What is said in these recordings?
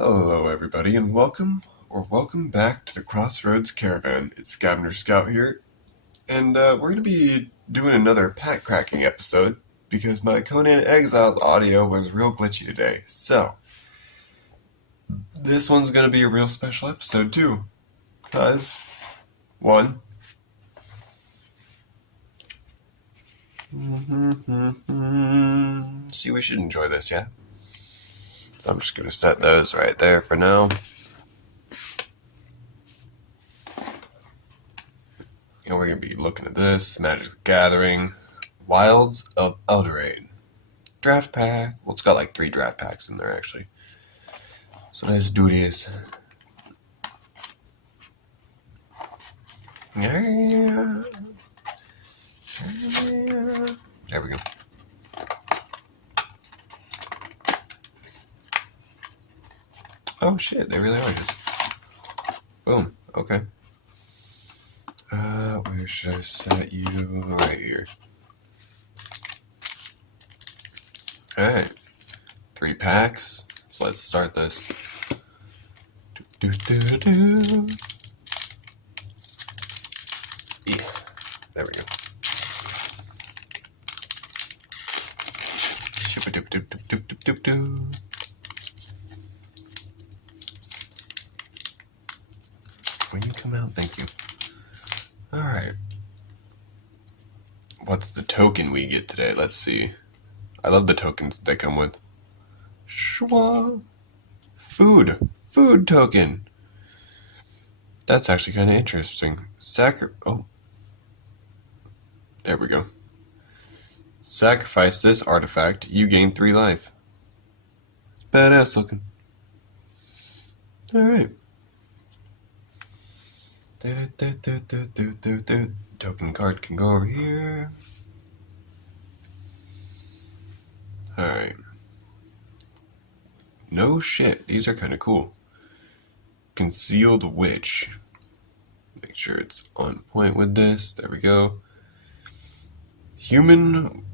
Hello everybody and welcome back to the Crossroads Caravan. It's Scavenger Scout here, and we're going to be doing another pack cracking episode because my Conan Exiles audio was real glitchy today. So, this one's going to be a real special episode too, because, one, see, we should enjoy this, yeah? So I'm just going to set those right there for now. And we're going to be looking at this, Magic the Gathering, Wilds of Eldraine. Draft pack. Well, it's got like 3 draft packs in there, actually. So let's do this. Yeah. There we go. Oh shit, they really are just... Boom. Okay. Where should I set you? Right here. Alright. 3 packs. So let's start this. Yeah. There we go. When you come out, thank you. Alright. What's the token we get today? Let's see. I love the tokens they come with. Shwa. Food. Food token. That's actually kind of interesting. Oh. There we go. Sacrifice this artifact. You gain 3 life. It's badass looking. Alright. Token card can go over here. Alright. No shit, these are kind of cool. Concealed Witch. Make sure it's on point with this. There we go. Human,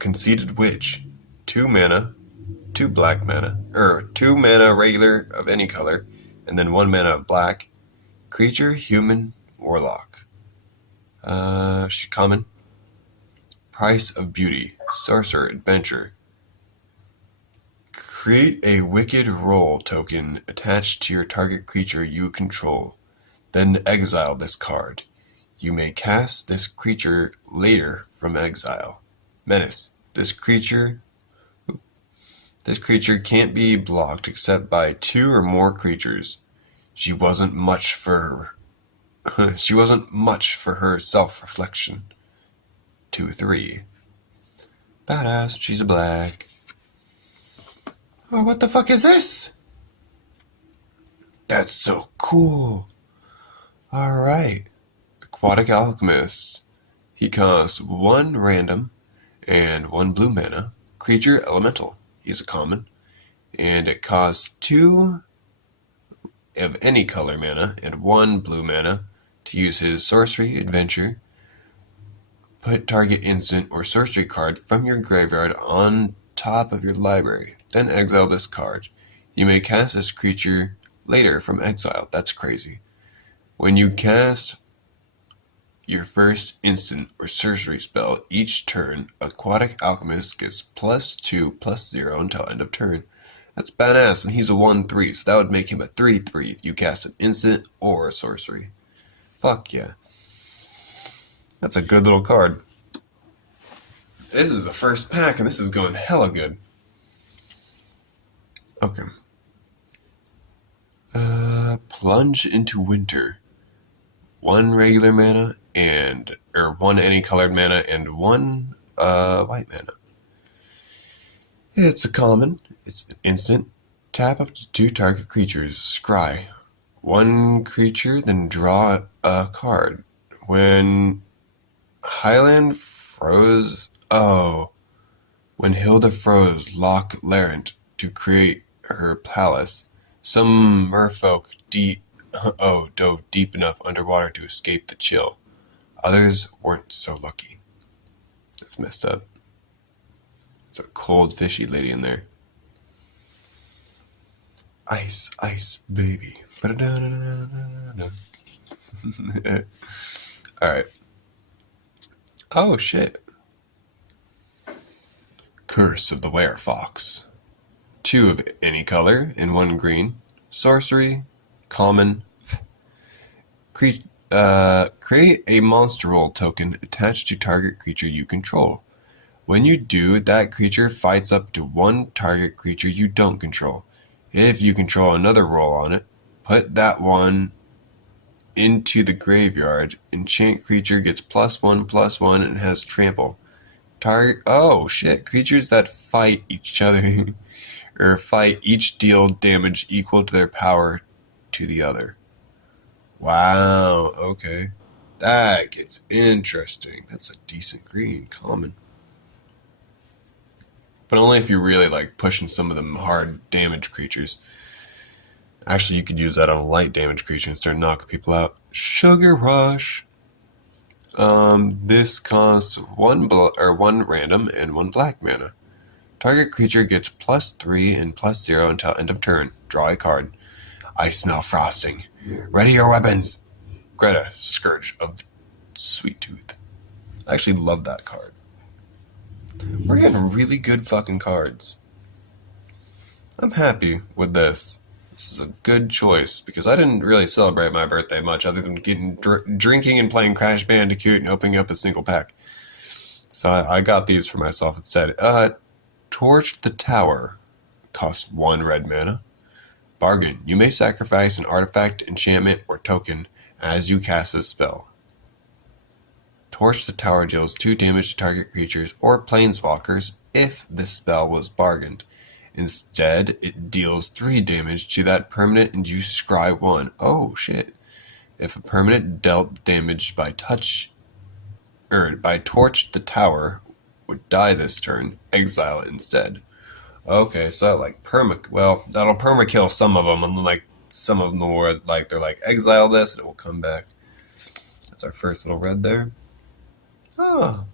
Conceited Witch. 2 mana, 2 black mana, 2 mana regular of any color, and then 1 mana of black. Creature, human, warlock. Common. Price of Beauty. Sorcerer, adventure. Create a Wicked Roll token attached to your target creature you control. Then exile this card. You may cast this creature later from exile. Menace. This creature can't be blocked except by 2 or more creatures. She wasn't much for her self-reflection. 2/3. Badass. She's a black. Oh, what the fuck is this? That's so cool. Alright. Aquatic Alchemist. He costs 1 random and 1 blue mana. Creature elemental. He's a common. And it costs 2 of any color mana and 1 blue mana to use his sorcery adventure. Put target instant or sorcery card from your graveyard on top of your library. Then exile this card. You may cast this creature later from exile. That's crazy. When you cast your first instant or sorcery spell each turn, Aquatic Alchemist gets +2/+0 until end of turn. That's badass, and he's a 1/3, so that would make him a 3/3 if you cast an instant or a sorcery. Fuck yeah. That's a good little card. This is the first pack, and this is going hella good. Okay. Plunge into Winter. 1 regular mana and 1 any colored mana and 1 white mana. It's a common. It's an instant. Tap up to 2 target creatures. Scry. 1 creature, then draw a card. When Highland froze... When Hilda froze Loch Laraint to create her palace, some merfolk dove deep enough underwater to escape the chill. Others weren't so lucky. That's messed up. It's a cold, fishy lady in there. Ice, ice, baby. Alright. Oh, shit. Curse of the Werefox. 2 of any color and 1 green. Sorcery. Common. Create a monster roll token attached to target creature you control. When you do, that creature fights up to 1 target creature you don't control. If you control another roll on it, put that one into the graveyard. Enchant creature gets +1/+1 and has trample. Target. Oh shit! Creatures that fight each other or fight each deal damage equal to their power to the other. Wow. Okay, that gets interesting. That's a decent green common, but only if you're really like pushing some of them hard damage creatures. Actually, you could use that on a light damage creature and start knocking people out. Sugar Rush. This costs one random and 1 black mana. Target creature gets +3 and +0 until end of turn. Draw a card. I smell frosting. Ready your weapons. Greta, Scourge of Sweet Tooth. I actually love that card. We're getting really good fucking cards. I'm happy with this. This is a good choice because I didn't really celebrate my birthday much other than drinking and playing Crash Bandicoot and opening up a single pack. So I got these for myself instead. Torch the Tower. Costs 1 red mana. Bargain. You may sacrifice an artifact, enchantment, or token as you cast a spell. Torch the Tower deals 2 damage to target creatures or planeswalkers if this spell was bargained. Instead, it deals 3 damage to that permanent and you scry 1. Oh shit. If a permanent dealt damage by Torch the Tower would die this turn, exile it instead. Okay, so like that'll perma-kill some of them, and then like some of them will like they're like exile this and it will come back. That's our first little red there. Oh.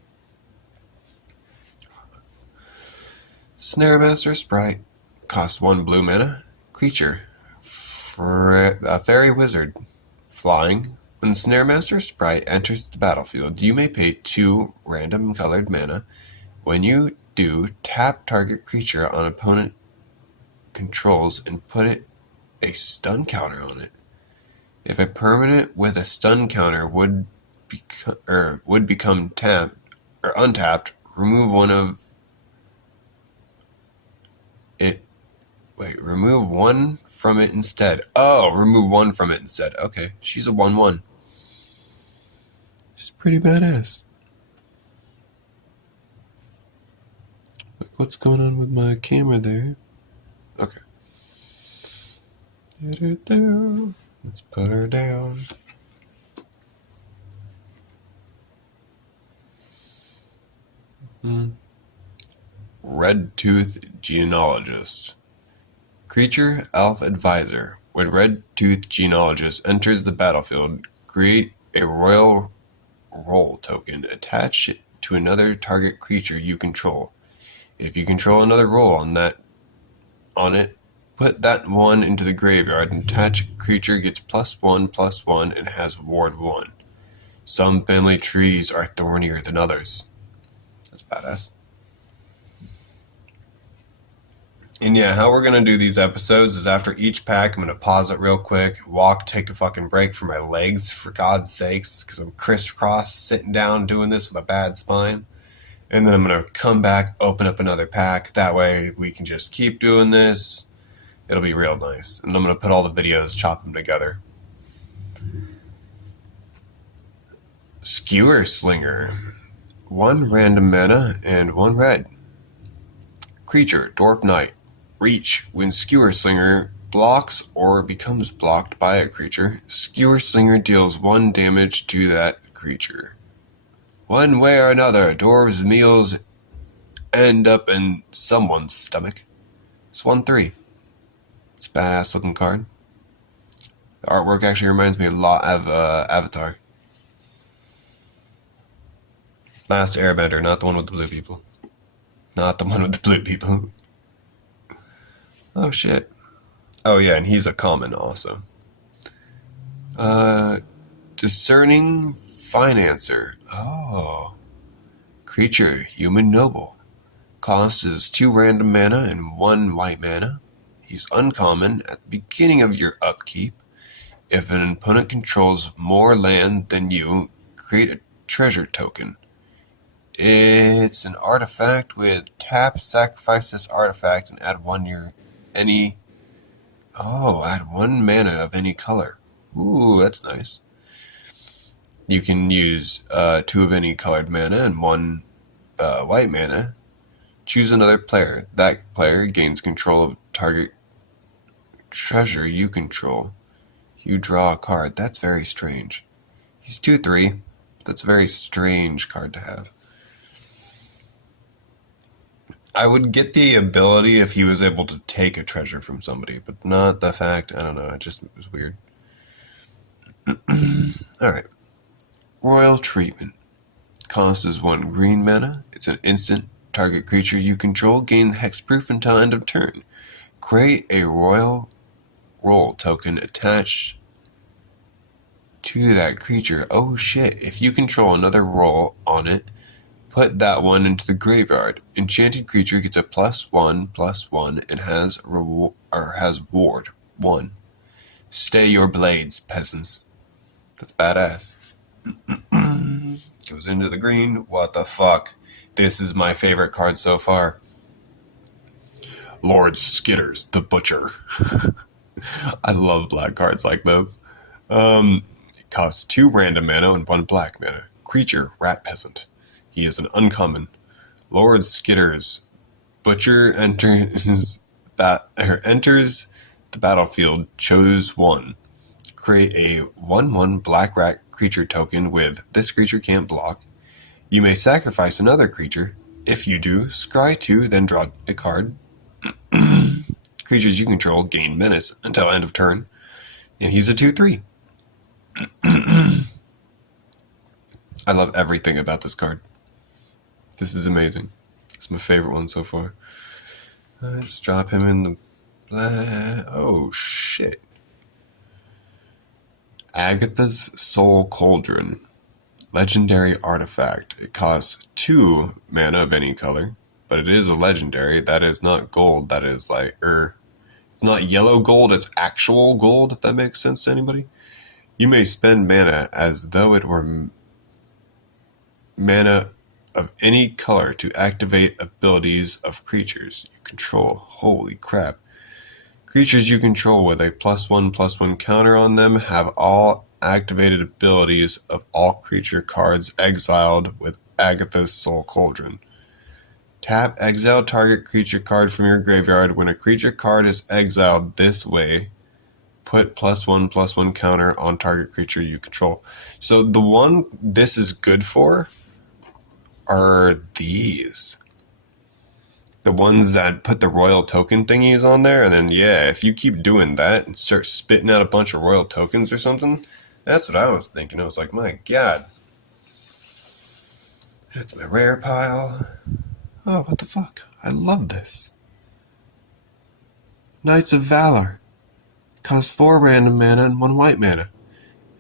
Snaremaster Sprite. Costs 1 blue mana. Creature. A fairy wizard. Flying. When Snaremaster Sprite enters the battlefield, you may pay 2 random colored mana. When you do, tap target creature on opponent controls and put a stun counter on it. If a permanent with a stun counter would become tapped or untapped, remove one of it. Wait, remove 1 from it instead. Oh, remove 1 from it instead. Okay, she's a 1/1. She's pretty badass. Like, what's going on with my camera there? Okay. Let's put her down. Red Tooth Genealogist. Creature, Elf Advisor. When Red Tooth Genealogist enters the battlefield, create a royal roll token. Attach it to another target creature you control. If you control another roll on it, put that one into the graveyard and attach creature gets +1/+1 and has ward 1. Some family trees are thornier than others. That's badass. And yeah, how we're going to do these episodes is after each pack, I'm going to pause it real quick, take a fucking break for my legs, for God's sakes, because I'm crisscross sitting down doing this with a bad spine. And then I'm going to come back, open up another pack. That way we can just keep doing this. It'll be real nice. And I'm going to put all the videos, chop them together. Skewer Slinger. 1 random mana and 1 red. Creature, Dwarf Knight. Reach. When Skewer Slinger blocks or becomes blocked by a creature, Skewer Slinger deals 1 damage to that creature. One way or another, dwarves' meals end up in someone's stomach. It's 1/3. It's a badass looking card. The artwork actually reminds me a lot of Avatar. Last Airbender, not the one with the blue people. Not the one with the blue people. Oh shit. Oh yeah, and he's a common also. Discerning Financer. Oh. Creature, human noble. Cost is 2 random mana and 1 white mana. He's uncommon at the beginning of your upkeep. If an opponent controls more land than you, create a treasure token. It's an artifact with tap, sacrifice this artifact, and add add 1 mana of any color. Ooh, that's nice. You can use 2 of any colored mana and 1 white mana. Choose another player. That player gains control of target treasure you control. You draw a card. That's very strange. He's 2/3. That's a very strange card to have. I would get the ability if he was able to take a treasure from somebody, but not the fact. I don't know. It was weird. Alright. Royal Treatment. Cost is 1 green mana. It's an instant. Target creature you control gain hexproof until end of turn. Create a royal roll token attached to that creature. Oh shit. If you control another roll on it, put that one into the graveyard. Enchanted creature gets a +1/+1 and has ward 1. Stay your blades, peasants. That's badass. Goes into the green. What the fuck? This is my favorite card so far. Lord Skitters, the Butcher. I love black cards like those. It costs 2 random mana and 1 black mana. Creature, Rat Peasant. He is an uncommon. Lord Skitters, Butcher enters the battlefield. Choose 1. Create a 1/1 black rat creature token with this creature can't block. You may sacrifice another creature. If you do, scry 2, then draw a card. Creatures you control gain menace until end of turn. And he's a 2/3. I love everything about this card. This is amazing. It's my favorite one so far. Just drop him in the... Oh, shit. Agatha's Soul Cauldron. Legendary artifact. It costs 2 mana of any color, but it is a legendary. That is not gold. That is like, it's not yellow gold. It's actual gold, if that makes sense to anybody. You may spend mana as though it were mana of any color to activate abilities of creatures you control. Holy crap. Creatures you control with a +1/+1 counter on them have all activated abilities of all creature cards exiled with Agatha's Soul Cauldron. Tap, exile target creature card from your graveyard. When a creature card is exiled this way, put +1/+1 counter on target creature you control. So the one this is good for are these. The ones that put the royal token thingies on there, and then yeah, if you keep doing that and start spitting out a bunch of royal tokens or something, that's what I was thinking. I was like, my god. That's my rare pile. Oh, what the fuck? I love this. Knights of Valor. Cost 4 random mana and 1 white mana.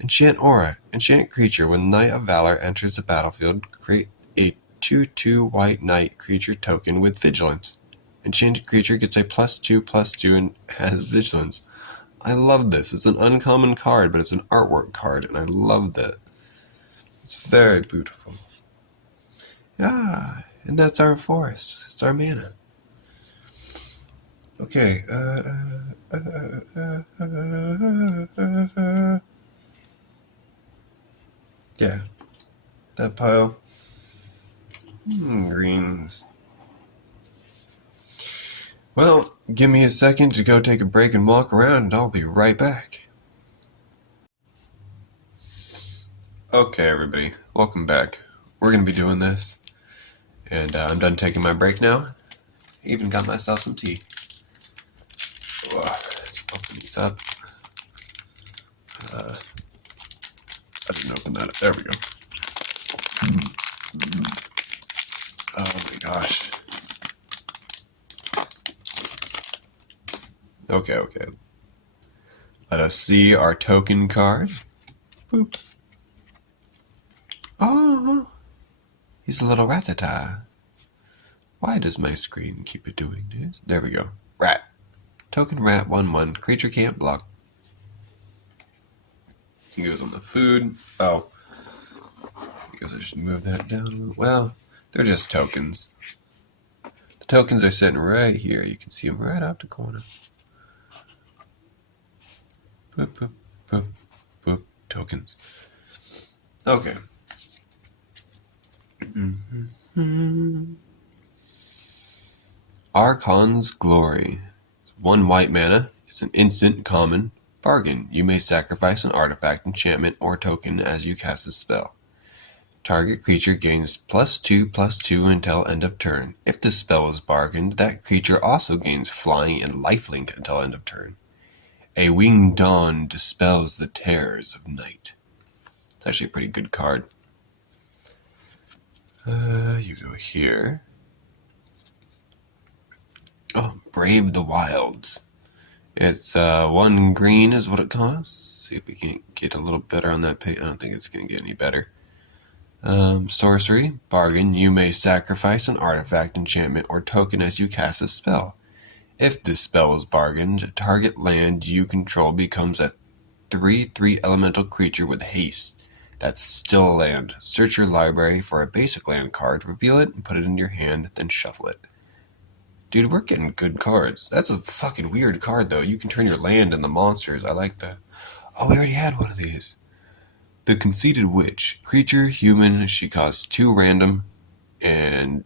Enchant Aura. Enchant creature. When Knight of Valor enters the battlefield, create a 2/2 white knight creature token with vigilance. Enchanted creature gets a +2/+2 and has vigilance. I love this. It's an uncommon card, but it's an artwork card, and I love that. It's very beautiful. Ah, and that's our forest. It's our mana. Okay. Yeah. That pile. Greens. Well, give me a second to go take a break and walk around, and I'll be right back. Okay, everybody. Welcome back. We're going to be doing this. And I'm done taking my break now. Even got myself some tea. Let's open these up. I didn't open that up. There we go. Oh my gosh. Okay. Let us see our token card. Boop. Oh, he's a little Rattata. Why does my screen keep doing this? There we go. Rat. Token rat 1/1. Creature can't block. He goes on the food. Oh. I guess I should move that down a little. Well, they're just tokens. The tokens are sitting right here. You can see them right out the corner. Boop, boop, boop, boop. Tokens. Okay. Archon's Glory. 1 white mana. It's an instant common. Bargain. You may sacrifice an artifact, enchantment, or token as you cast a spell. Target creature gains +2/+2 until end of turn. If the spell is bargained, that creature also gains flying and lifelink until end of turn. A winged dawn dispels the terrors of night. It's actually a pretty good card. You go here. Oh, Brave the Wilds. It's 1 green is what it costs. See if we can get a little better on that page. I don't think it's going to get any better. Sorcery. Bargain. You may sacrifice an artifact, enchantment, or token as you cast a spell. If this spell is bargained, target land you control becomes a 3/3 elemental creature with haste. That's still a land. Search your library for a basic land card, reveal it, and put it in your hand, then shuffle it. Dude, we're getting good cards. That's a fucking weird card, though. You can turn your land into monsters. I like that. Oh, we already had one of these. The Conceited Witch. Creature, human. She costs 2 random and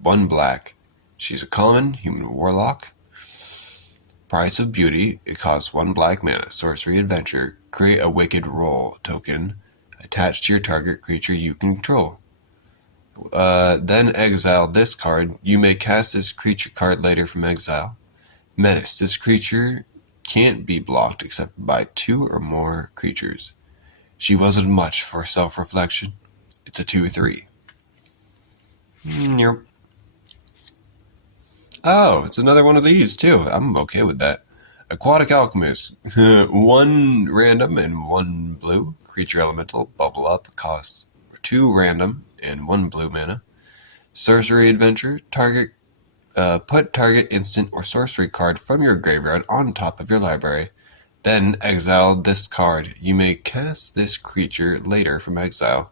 1 black. She's a common, human warlock. Price of Beauty. It costs 1 black mana. Sorcery Adventure. Create a Wicked Roll token attached to your target creature you control. Then exile this card. You may cast this creature card later from exile. Menace. This creature can't be blocked except by 2 or more creatures. She wasn't much for self-reflection. It's a 2/3. Yep. Oh, it's another one of these, too. I'm okay with that. Aquatic Alchemist. 1 random and 1 blue. Creature elemental. Bubble up. Costs 2 random and 1 blue mana. Sorcery Adventure. Put target instant or sorcery card from your graveyard on top of your library. Then exile this card. You may cast this creature later from exile.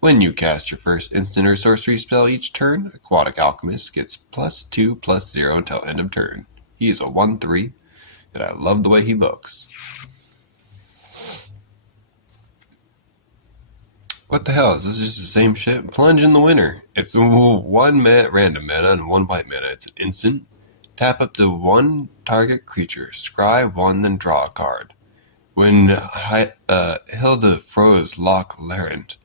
When you cast your first instant or sorcery spell each turn, Aquatic Alchemist gets +2/+0 until end of turn. He is a 1/3, and I love the way he looks. What the hell? Is this just the same shit? Plunge in the Winter. It's 1 random mana and 1 white mana. It's an instant. Tap up to 1 target creature. Scry 1, then draw a card. When Hilda froze Loch Lariant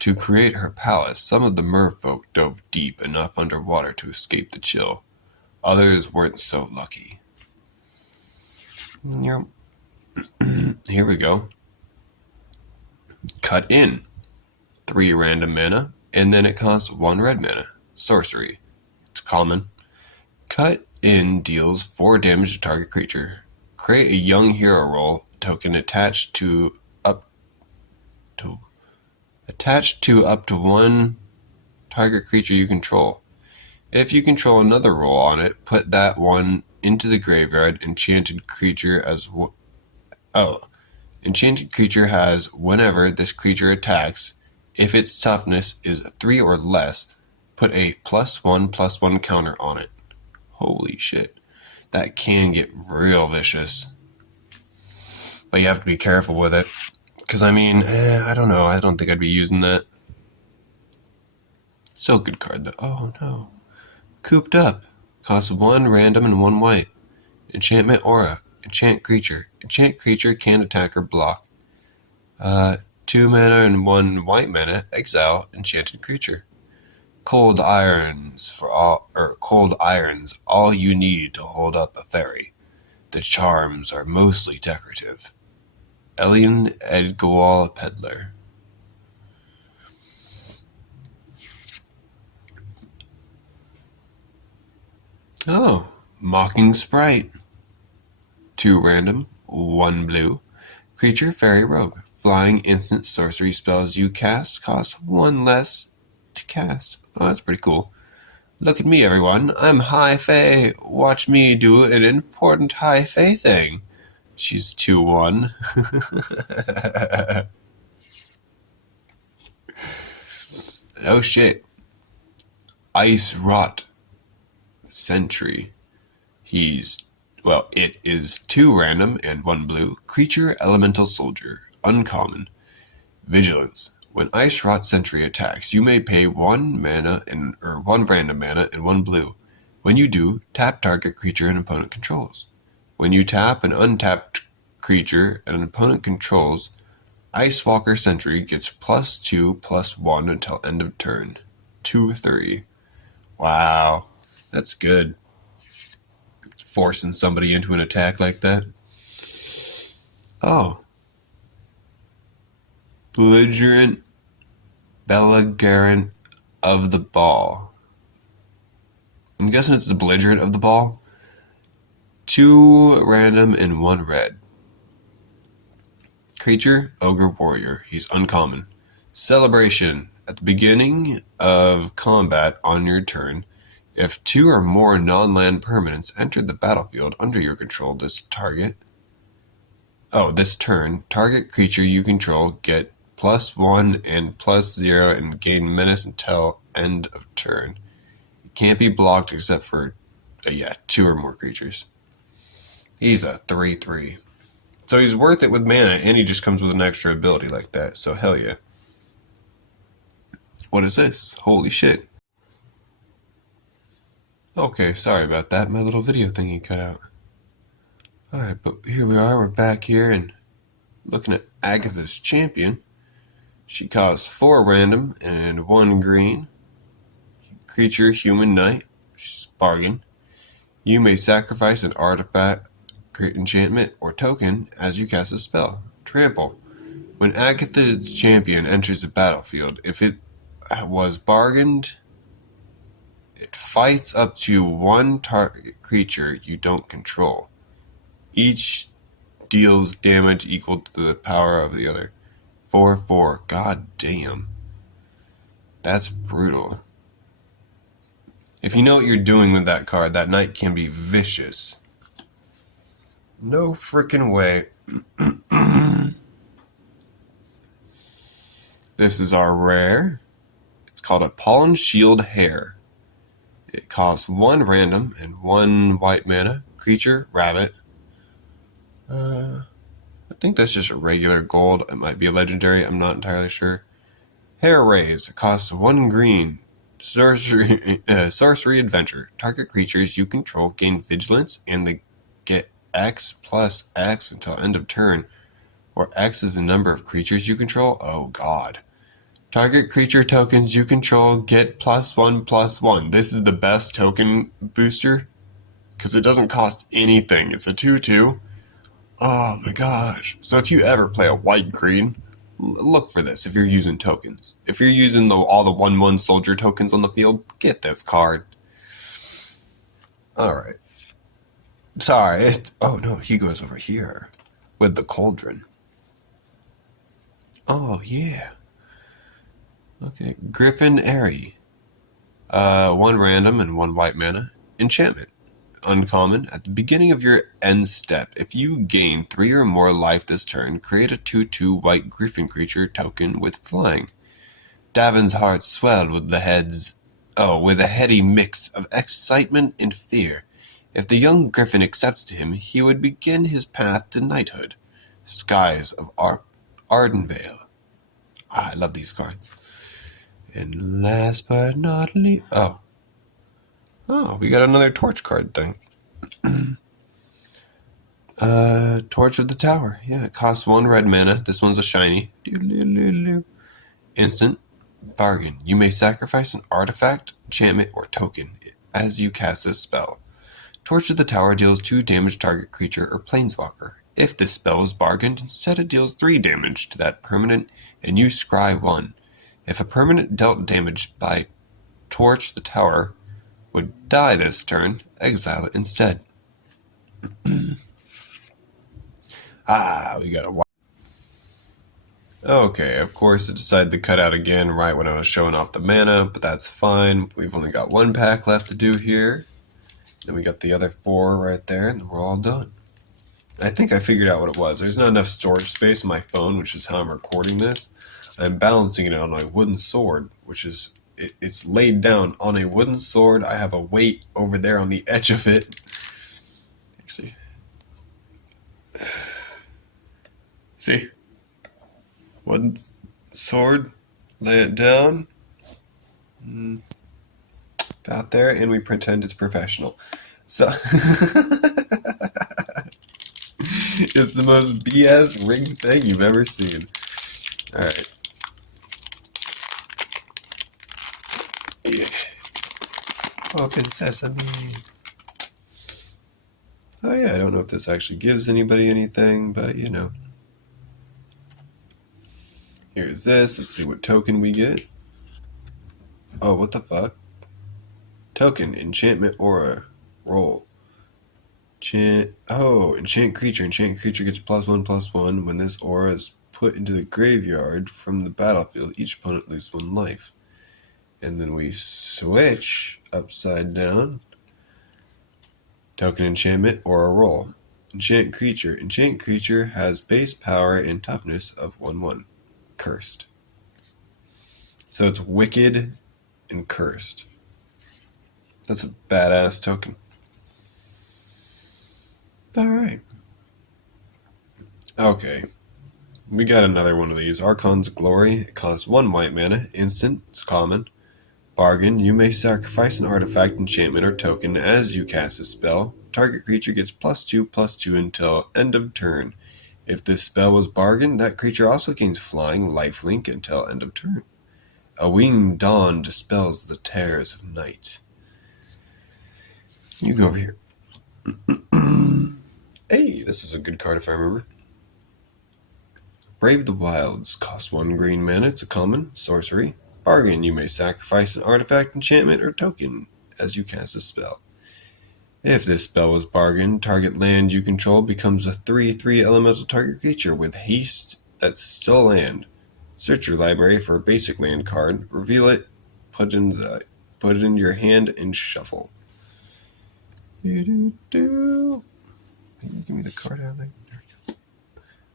to create her palace, some of the merfolk dove deep enough underwater to escape the chill. Others weren't so lucky. Yep. Here we go. Cut In. 3 random mana, and then it costs 1 red mana. Sorcery. It's common. Cut In deals 4 damage to target creature. Create a young hero roll token attached to up to 1 target creature you control. If you control another roll on it, put that one into the graveyard. Enchanted creature has whenever this creature attacks, if its toughness is 3 or less, put a +1/+1 counter on it. Holy shit. That can get real vicious. But you have to be careful with it. Because, I mean, I don't know. I don't think I'd be using that. Still a good card, though. Oh, no. Cooped Up. Costs 1 random and 1 white. Enchantment Aura. Enchant creature. Enchant creature can attack or block. 2 mana and 1 white mana. Exile enchanted creature. Cold Irons, all you need to hold up a fairy. The charms are mostly decorative. Elian Edgwall Peddler. Oh, Mocking Sprite. 2 random, 1 blue. Creature, fairy, rogue. Flying instant sorcery spells you cast cost 1 less to cast. Oh, that's pretty cool. Look at me, everyone. I'm High Fae. Watch me do an important High Fae thing. She's 2-1. Oh shit. Ice Rot Sentry. It is 2 random and 1 blue. Creature, elemental soldier. Uncommon. Vigilance. When Ice Rot Sentry attacks, you may pay 1 random mana and 1 blue. When you do, tap target creature an opponent controls. When you tap an untapped creature an opponent controls, Ice Walker Sentry gets +2/+1 until end of turn. 2/3. Wow, that's good. Forcing somebody into an attack like that. Oh. Belligerent of the Ball. I'm guessing it's the belligerent of the ball. 2 random and 1 red. Creature, ogre warrior. He's uncommon. Celebration. At the beginning of combat on your turn, if 2 or more non-land permanents enter the battlefield under your control this turn, target creature you control get +1 and +0 and gain menace until end of turn. It can't be blocked except for 2 or more creatures. He's a 3/3. So he's worth it with mana, and he just comes with an extra ability like that, so hell yeah. What is this? Holy shit. Okay, sorry about that. My little video thingy cut out. Alright, but here we are. We're back here and looking at Agatha's champion. She costs 4 random and 1 green. Creature, human knight. She's bargain. You may sacrifice an artifact, enchantment, or token as you cast a spell. Trample. When Agatha's champion enters the battlefield, if it was bargained, it fights up to 1 target creature you don't control. Each deals damage equal to the power of the other. 4/4. God damn. That's brutal. If you know what you're doing with that card, that knight can be vicious. No frickin' way. This is our rare. It's called a Pollen Shield Hare. It costs 1 random and 1 white mana. Creature, rabbit. I think that's just a regular gold. It might be a legendary. I'm not entirely sure. Hare Raise. It costs 1 green. Sorcery adventure. Target creatures you control gain vigilance and they get X+X until end of turn, where X is the number of creatures you control. Oh god. Target creature tokens you control get +1/+1. This is the best token booster because it doesn't cost anything. It's a 2/2. Oh my gosh. So if you ever play a white-green, look for this if you're using tokens. If you're using all the 1/1 soldier tokens on the field, get this card. Alright. Sorry. Oh no, he goes over here with the cauldron. Oh yeah. Okay. Griffin Airy. 1 random and 1 white mana. Enchantment. Uncommon. At the beginning of your end step, if you gain 3 or more life this turn, create a 2/2 white griffin creature token with flying. Davin's heart swelled with a heady mix of excitement and fear. If the young griffin accepted him, he would begin his path to knighthood. Skies of Ardenvale. I love these cards. And last but not least... Oh, we got another torch card thing. Torch of the Tower. Yeah, it costs 1 red mana. This one's a shiny. Instant. Bargain. You may sacrifice an artifact, enchantment, or token as you cast this spell. Torch of the Tower deals 2 damage to target creature or planeswalker. If this spell is bargained, instead it deals 3 damage to that permanent, and you scry 1. If a permanent dealt damage by Torch the Tower would die this turn, exile it instead. We got a white. Okay, of course it decided to cut out again right when I was showing off the mana, but that's fine. We've only got one pack left to do here. Then we got the other four right there, and we're all done. I think I figured out what it was. There's not enough storage space on my phone, which is how I'm recording this. I'm balancing it on a wooden sword, which is, it's laid down on a wooden sword. I have a weight over there on the edge of it. Actually, see? Wooden sword, lay it down, out there, and we pretend it's professional. So, it's the most BS rigged thing you've ever seen. Alright. Open sesame. Oh yeah, I don't know if this actually gives anybody anything, but you know. Here's this. Let's see what token we get. Oh, what the fuck? Token, enchantment aura, roll. Enchant creature. Enchant creature gets +1/+1. When this aura is put into the graveyard from the battlefield, each opponent loses 1 life. And then we switch upside down. Token enchantment or a roll. Enchant creature. Enchant creature has base power and toughness of 1/1. Cursed. So it's wicked and cursed. That's a badass token. Alright. Okay. We got another one of these. Archon's Glory. It costs 1 white mana. Instant. It's common. Bargain. You may sacrifice an artifact, enchantment, or token as you cast a spell. Target creature gets +2/+2 until end of turn. If this spell was bargain, that creature also gains flying, lifelink until end of turn. A winged dawn dispels the terrors of night. You go over here. Hey, this is a good card if I remember. Brave the Wilds. Costs 1 green mana. It's a common. Sorcery. Bargain. You may sacrifice an artifact, enchantment, or token as you cast a spell. If this spell was bargain, target land you control becomes a 3/3 elemental target creature with haste that's still a land. Search your library for a basic land card, reveal it, put it in your hand, and shuffle. Give me the card out of there.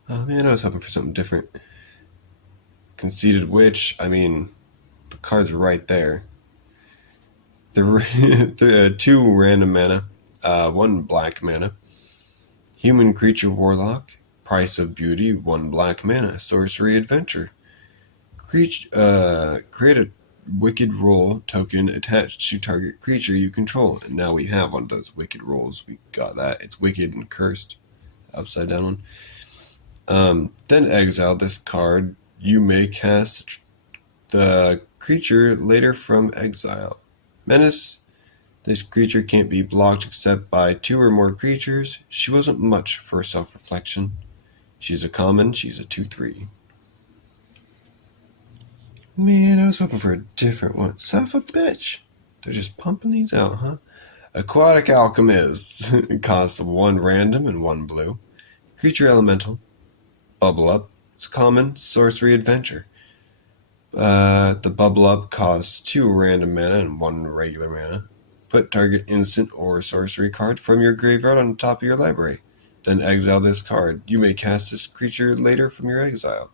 Oh man, I was hoping for something different. Conceited Witch, I mean, the card's right there. 2 random mana, 1 black mana. Human Creature Warlock, Price of Beauty, 1 black mana. Sorcery Adventure. Create a Wicked Roll token attached to target creature you control. And now we have one of those Wicked Rolls. We got that. It's Wicked and Cursed. Upside down one. Then exile this card. You may cast the creature later from exile. Menace. This creature can't be blocked except by 2 or more creatures. She wasn't much for self-reflection. She's a common. She's a 2/3. Man, I was hoping for a different one. Son of a bitch. They're just pumping these out, huh? Aquatic Alchemist. It costs 1 random and 1 blue. Creature Elemental. Bubble Up. It's common. Sorcery Adventure. The Bubble Up costs 2 random mana and 1 regular mana. Put target instant or sorcery card from your graveyard on the top of your library. Then exile this card. You may cast this creature later from your exile.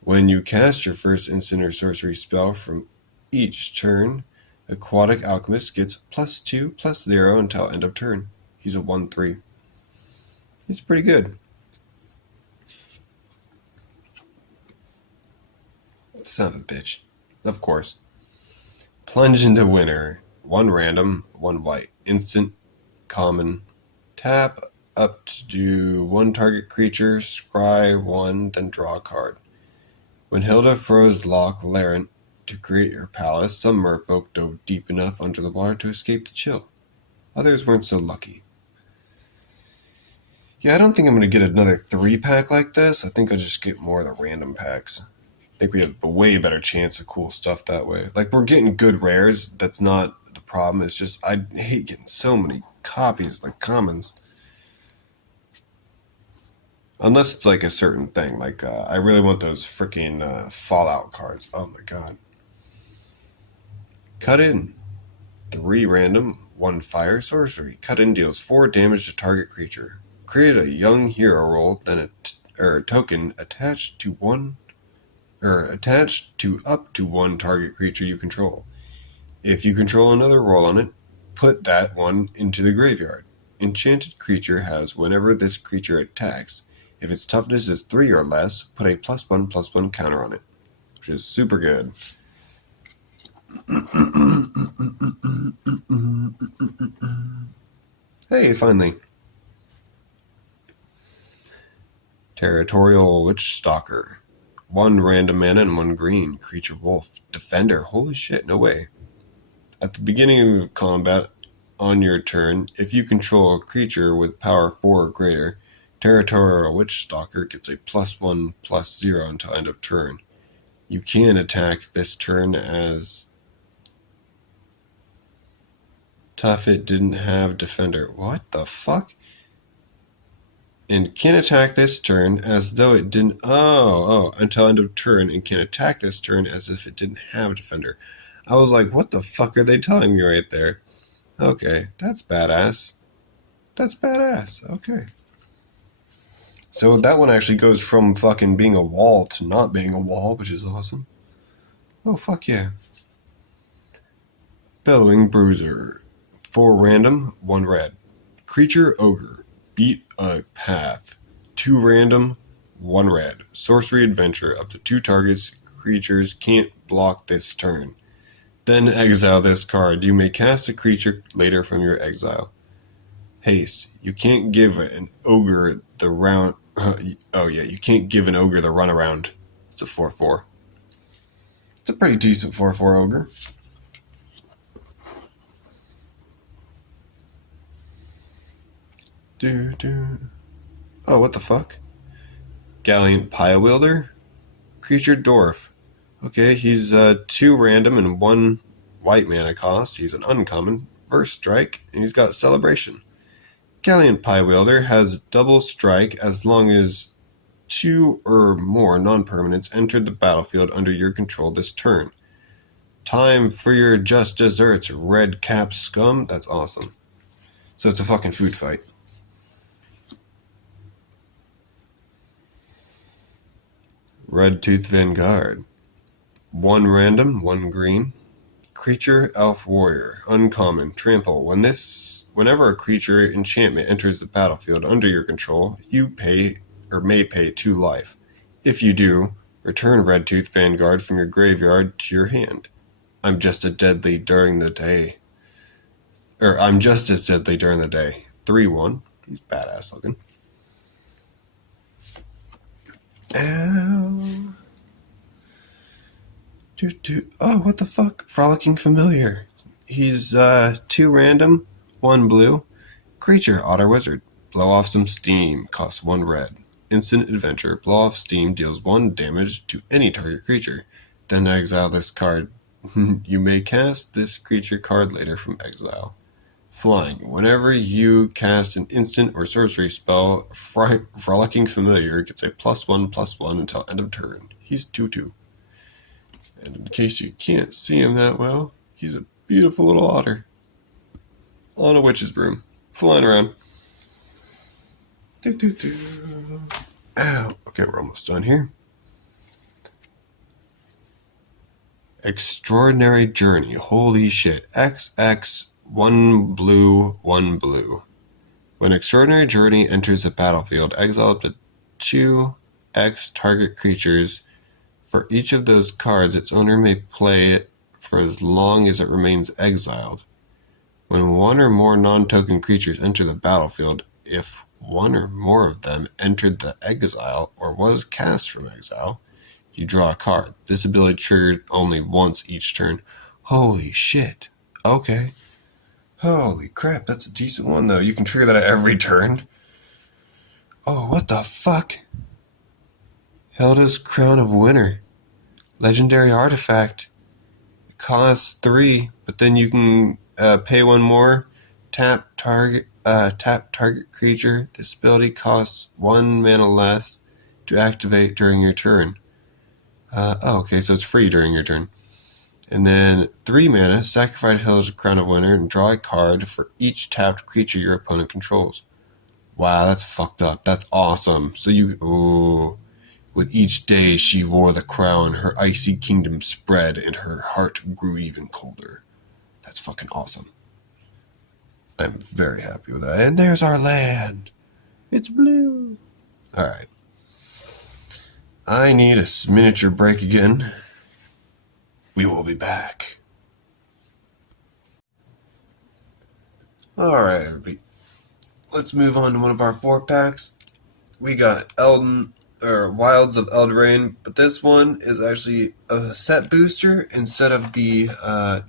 When you cast your first instant or sorcery spell from each turn, Aquatic Alchemist gets +2/+0 until end of turn. He's a 1/3. He's pretty good. Son of a bitch. Of course. Plunge into Winter. 1 random, 1 white. Instant, common. Tap up to do 1 target creature, scry 1, then draw a card. When Hilda froze Loch Laren to create her palace, some merfolk dove deep enough under the water to escape the chill. Others weren't so lucky. Yeah, I don't think I'm going to get another 3-pack like this. I think I'll just get more of the random packs. I think we have a way better chance of cool stuff that way. Like, we're getting good rares. That's not the problem. It's just, I hate getting so many copies, like commons. Unless it's like a certain thing. Like, I really want those freaking Fallout cards. Oh my god. Cut in. 3 random, 1 fire sorcery. Cut in deals 4 damage to target creature. Create a young hero roll, then a token attached to up to 1 target creature you control. If you control another roll on it, put that one into the graveyard. Enchanted creature has whenever this creature attacks. If its toughness is 3 or less, put a +1/+1 counter on it, which is super good. Hey, finally. Territorial Witch Stalker. 1 random mana and 1 green. Creature wolf. Defender. Holy shit, no way. At the beginning of combat, on your turn, if you control a creature with power 4 or greater, Territorial Witch Stalker gets a +1/+0 until end of turn. You can attack this turn as tough it didn't have defender. What the fuck? And can attack this turn as though it didn't. Until end of turn, and can attack this turn as if it didn't have defender. I was like, what the fuck are they telling me right there? Okay, that's badass. That's badass. Okay. So that one actually goes from fucking being a wall to not being a wall, which is awesome. Oh, fuck yeah. Bellowing Bruiser. 4 random, 1 red. Creature Ogre. Beat a path. 2 random, 1 red. Sorcery Adventure. Up to 2 targets creatures can't block this turn. Then exile this card. You may cast a creature later from your exile. Haste. You can't give an ogre the round. You can't give an ogre the runaround. It's a 4/4. It's a pretty decent 4/4 ogre. Oh, what the fuck? Gallant Pile Wielder? Creature Dwarf. Okay, he's 2 random and 1 white mana cost. He's an uncommon. First strike, and he's got Celebration. Gallant Pie Wielder has double strike as long as 2 or more non-permanents enter the battlefield under your control this turn. Time for your just desserts, red cap scum. That's awesome. So it's a fucking food fight. Red Tooth Vanguard. 1 random, 1 green. Creature Elf Warrior. Uncommon. Trample. Whenever a creature enchantment enters the battlefield under your control, you may pay 2 life. If you do, return Red Tooth Vanguard from your graveyard to your hand. I'm just as deadly during the day. 3/1. He's badass looking. Ow. Oh, what the fuck? Frolicking Familiar. He's 2 random, 1 blue. Creature, Otter Wizard. Blow off some steam. Costs 1 red. Instant Adventure. Blow off steam deals 1 damage to any target creature. Then exile this card. You may cast this creature card later from exile. Flying. Whenever you cast an instant or sorcery spell, Frolicking Familiar gets a +1/+1 until end of turn. He's 2/2. And in case you can't see him that well, he's a beautiful little otter on a witch's broom, flying around. Ow. Okay, we're almost done here. Extraordinary Journey. Holy shit. XX 1 blue, 1 blue. When Extraordinary Journey enters the battlefield, exile up to 2 X target creatures. For each of those cards, its owner may play it for as long as it remains exiled. When 1 or more non-token creatures enter the battlefield, if 1 or more of them entered the exile or was cast from exile, you draw a card. This ability triggered only once each turn. Holy shit. Okay. Holy crap, that's a decent one though. You can trigger that at every turn. Oh, what the fuck? Hilda's Crown of Winter. Legendary artifact. It costs 3, but then you can pay 1 more. Tap target tap target creature. This ability costs 1 mana less to activate during your turn. Okay, so it's free during your turn. And then 3 mana, sacrifice Hill's Crown of Winter and draw a card for each tapped creature your opponent controls. Wow, that's fucked up. That's awesome. So with each day she wore the crown, her icy kingdom spread, and her heart grew even colder. That's fucking awesome. I'm very happy with that. And there's our land. It's blue. Alright. I need a miniature break again. We will be back. Alright, everybody. Let's move on to one of our 4-packs. We got Wilds of Eldraine, but this one is actually a set booster instead of the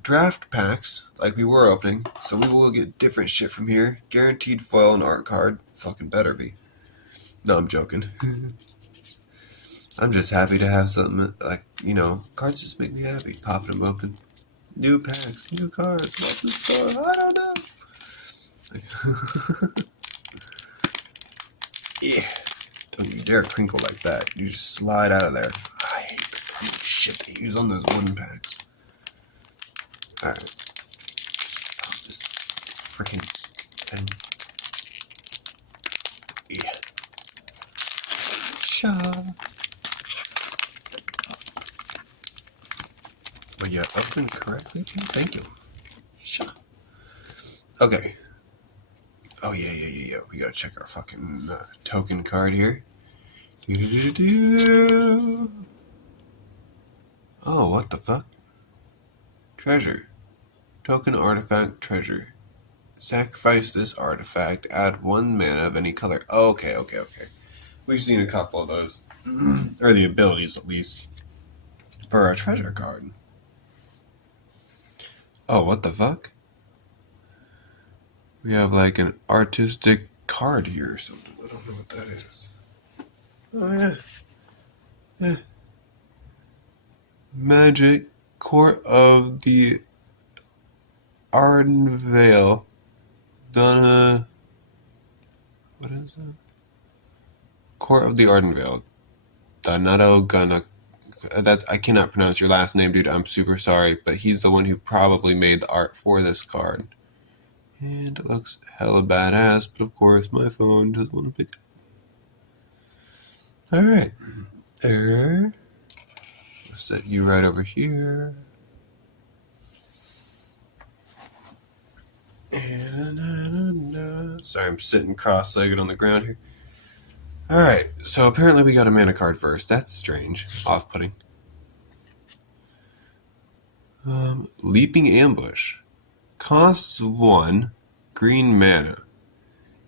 draft packs like we were opening. So we will get different shit from here. Guaranteed foil and art card. Fucking better be. No, I'm joking. I'm just happy to have something like, cards just make me happy. Popping them open. New packs, new cards, what's in store? I don't know. Yeah. Don't you dare crinkle like that. You just slide out of there. I hate the shit they use on those wooden packs. Alright. Pop this freaking thing. Yeah. Shove. But yeah, opened correctly too? Thank you. Shove. Okay. Oh, yeah. We gotta check our fucking token card here. Oh, what the fuck? Treasure. Token artifact treasure. Sacrifice this artifact. Add 1 mana of any color. Okay. We've seen a couple of those. Or the abilities, at least. For our treasure card. Oh, what the fuck? We have like an artistic card here or something. I don't know what that is. Oh, yeah. Magic Court of the Ardenvale. What is that? Court of the Ardenvale. Donato Gana. I cannot pronounce your last name, dude. I'm super sorry, but he's the one who probably made the art for this card. And it looks hella badass, but of course my phone doesn't want to pick it up. Alright. I'll set you right over here. Sorry, I'm sitting cross-legged on the ground here. Alright, so apparently we got a mana card first. That's strange. Off-putting. Leaping Ambush. Costs 1 green mana.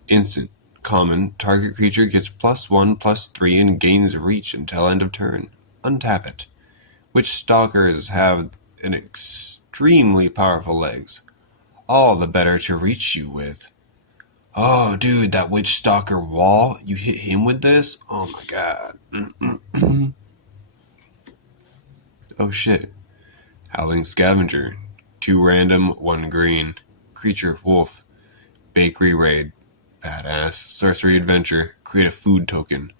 Instant. Common. Target creature gets +1/+3 and gains reach until end of turn. Untap it. Witch Stalkers have an extremely powerful legs. All the better to reach you with. Oh, dude, that Witch Stalker wall, you hit him with this? Oh my god. Oh shit. Howling Scavenger. 2 random, 1 green. Creature, wolf. Bakery raid. Badass. Sorcery adventure. Create a food token.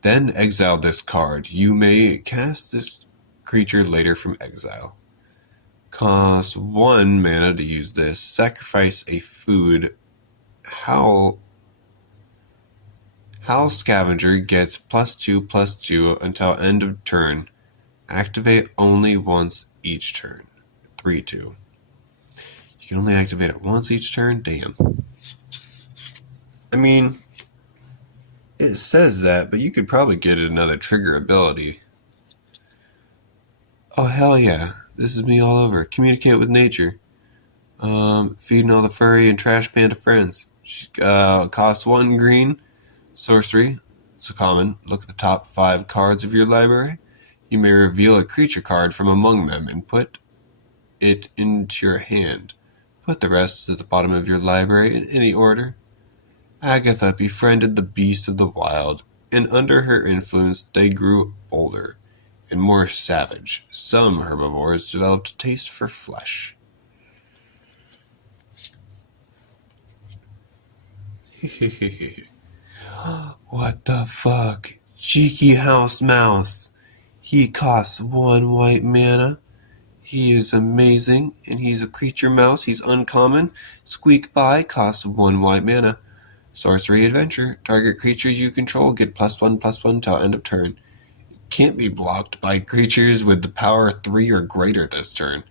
Then exile this card. You may cast this creature later from exile. Costs 1 mana to use this. Sacrifice a food. Howl Scavenger gets +2/+2 until end of turn. Activate only once each turn. 3/2. You can only activate it once each turn? Damn. I mean, it says that, but you could probably get another trigger ability. Oh, hell yeah. This is me all over. Communicate with nature. Feeding all the furry and trash panda friends. Costs 1 green. Sorcery. It's a common. Look at the top 5 cards of your library. You may reveal a creature card from among them and put it into your hand. Put the rest at the bottom of your library in any order. Agatha befriended the beasts of the wild, and under her influence they grew older and more savage. Some herbivores developed a taste for flesh. What the fuck? Cheeky House Mouse. He costs 1 white mana. He is amazing, and he's a creature mouse. He's uncommon. Squeak by costs 1 white mana. Sorcery Adventure. Target creature you control get +1/+1 till end of turn. Can't be blocked by creatures with the power 3 or greater this turn.